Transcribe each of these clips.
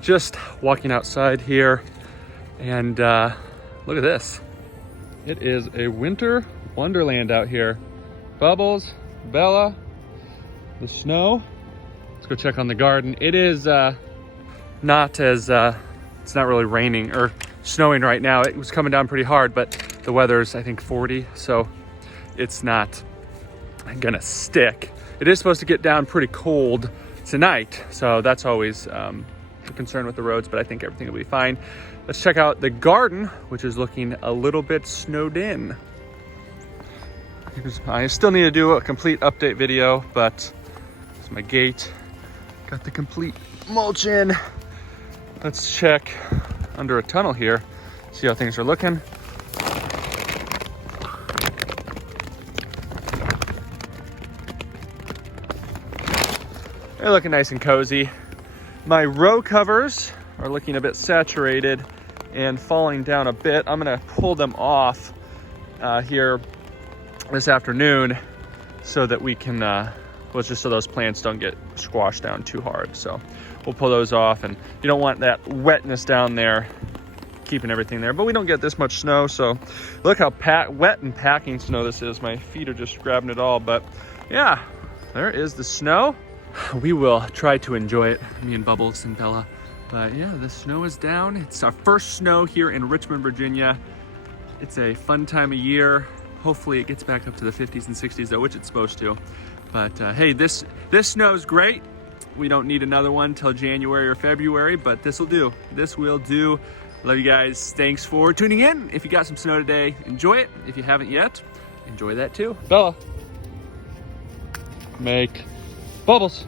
just walking outside here, and look at this. It is a winter wonderland out here. Bubbles, Bella, the snow. Let's go check on the garden. It is not as, it's not really raining or snowing right now. It was coming down pretty hard, but the weather's, I think, 40, so it's not gonna stick. It is supposed to get down pretty cold tonight, so that's always a concern with the roads, but I think everything will be fine. Let's check out the garden, which is looking a little bit snowed in. I still need to do a complete update video, but it's my gate. Got the complete mulch in. Let's check under a tunnel here, see how things are looking. They're looking nice and cozy. My row covers are looking a bit saturated and falling down a bit. I'm gonna pull them off here this afternoon so that we can, well, just so those plants don't get squashed down too hard. So we'll pull those off, and you don't want that wetness down there keeping everything there. But we don't get this much snow, so look how wet and packing snow this is. My feet are just grabbing it all, but yeah, there is the snow. We will try to enjoy it, me and Bubbles and Bella. But yeah, the snow is down. It's our first snow here in Richmond, Virginia. It's a fun time of year. Hopefully it gets back up to the 50s and 60s though, which it's supposed to. But hey, this snow is great. We don't need another one till January or February, but this will do. This will do. Love you guys. Thanks for tuning in. If you got some snow today, enjoy it. If you haven't yet, enjoy that too. Bella, make Bubbles.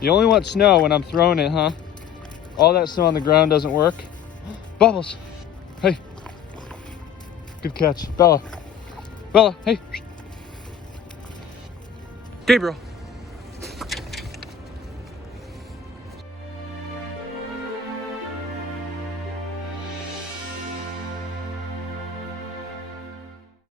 You only want snow when I'm throwing it, huh? All that snow on the ground doesn't work. Bubbles, hey. Good catch. Bella, Bella, hey. Gabriel.